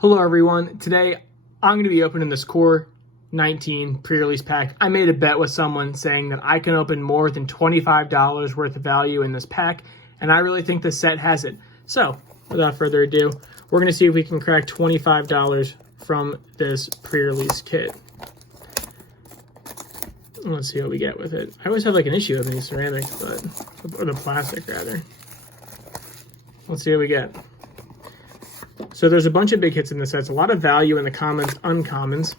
Hello everyone, today I'm going to be opening this Core 19 pre-release pack. I made a bet with someone saying that I can open more than $25 worth of value in this pack, and I really think this set has it. So, without further ado, we're going to see if we can crack $25 from this pre-release kit. Let's see what we get with it. I always have like an issue with these ceramics, or the plastic rather. Let's see what we get. So there's a bunch of big hits in this set. It's a lot of value in the commons, uncommons.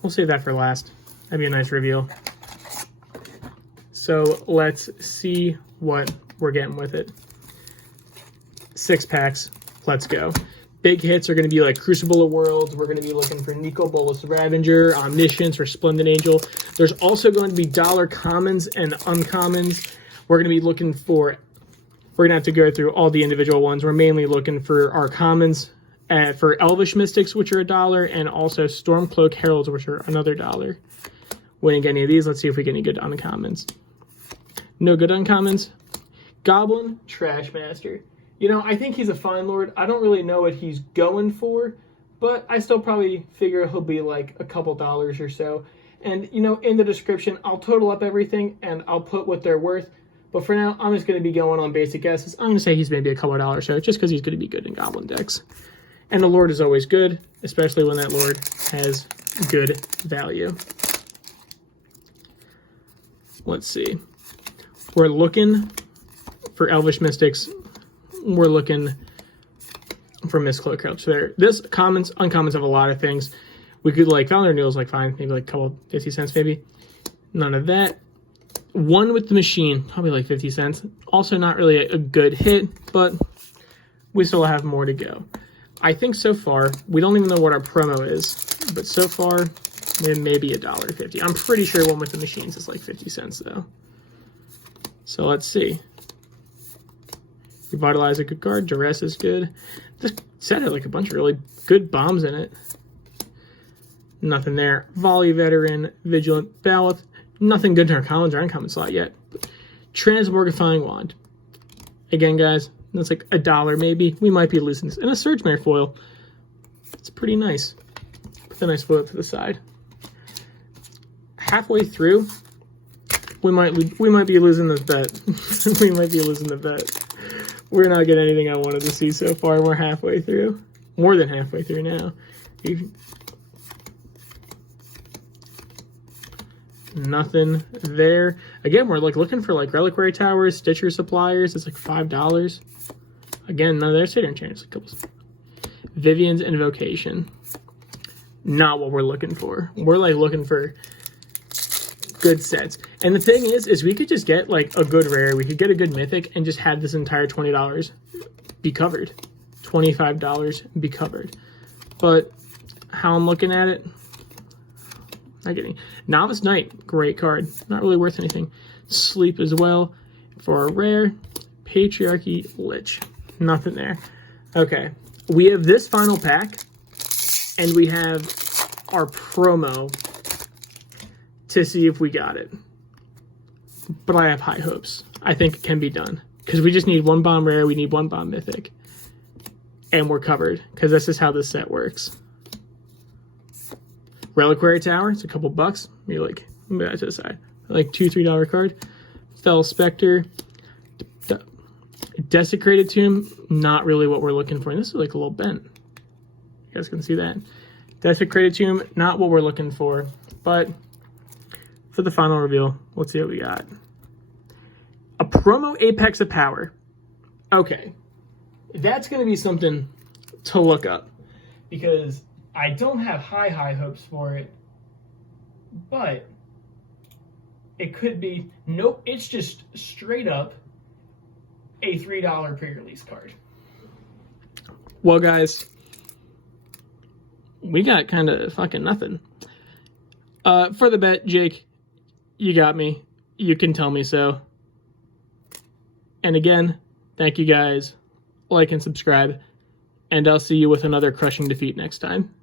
We'll save that for last. That'd be a nice reveal. So let's see what we're getting with it. 6 packs. Let's go. Big hits are going to be like Crucible of Worlds. We're going to be looking for Nico Bolas Ravager, Omniscience, or Splendid Angel. There's also going to be dollar commons and uncommons. We're going to be looking for... We're going to have to go through all the individual ones. We're mainly looking for our commons, for Elvish Mystics, which are $1, and also Stormcloak Heralds, which are another $1. We didn't get any of these. Let's see if we get any good uncommons. No good uncommons. Goblin Trash Master. You know, I think he's a fine lord. I don't really know what he's going for, but I still probably figure he'll be like a couple dollars or so. And, you know, in the description, I'll total up everything, and I'll put what they're worth. But for now, I'm just going to be going on basic guesses. I'm going to say he's maybe a couple of dollars so just because he's going to be good in Goblin decks. And the Lord is always good, especially when that Lord has good value. Let's see. We're looking for Elvish Mystics. We're looking for Mistcloak Heralds. So there. This commons, uncommons have a lot of things. We could like Valor Needle's like fine, maybe like a couple 50 cents maybe. None of that. One with the machine, probably like 50 cents. Also not really a good hit, but we still have more to go. I think so far, we don't even know what our promo is, but so far, maybe $1.50. I'm pretty sure one with the machines is like 50 cents though. So let's see. Revitalize a good card. Duress is good. This set had like a bunch of really good bombs in it. Nothing there. Volley Veteran, Vigilant Baloth. Nothing good in our commons or uncommon slot yet. Transmorgifying Wand. Again, guys, that's like $1 maybe. We might be losing this. And a Surge Mare foil. It's pretty nice. Put the nice foil to the side. Halfway through, we might be losing this bet. We might be losing the bet. We're not getting anything I wanted to see so far. We're halfway through. More than halfway through now. Nothing there. Again, we're like looking for like Reliquary Towers, Stitcher Suppliers. It's like $5. Again, none of their Satyr Enchanters. Vivian's Invocation. Not what we're looking for. We're like looking for good sets. And the thing is we could just get like a good rare. We could get a good mythic and just have this entire $20 be covered. $25 be covered. But how I'm looking at it, not getting. Novice Knight, great card. Not really worth anything. Sleep as well for a rare. Patriarchy Lich. Nothing there. Okay. We have this final pack, and we have our promo to see if we got it. But I have high hopes. I think it can be done. Because we just need 1 bomb rare, we need 1 bomb mythic. And we're covered. Because this is how this set works. Reliquary Tower, it's a couple bucks. Maybe like, move that to the side. Like $2, $3 card. Fell Spectre. Desecrated Tomb, not really what we're looking for. And this is like a little bent. You guys can see that. Desecrated Tomb, not what we're looking for. But for the final reveal, let's see what we got. A promo Apex of Power. Okay. That's going to be something to look up. Because I don't have high hopes for it, but it could be, nope, it's just straight up a $3 pre-release card. Well, guys, we got kind of fucking nothing. For the bet, Jake, you got me. You can tell me so. And again, thank you guys. Like and subscribe. And I'll see you with another crushing defeat next time.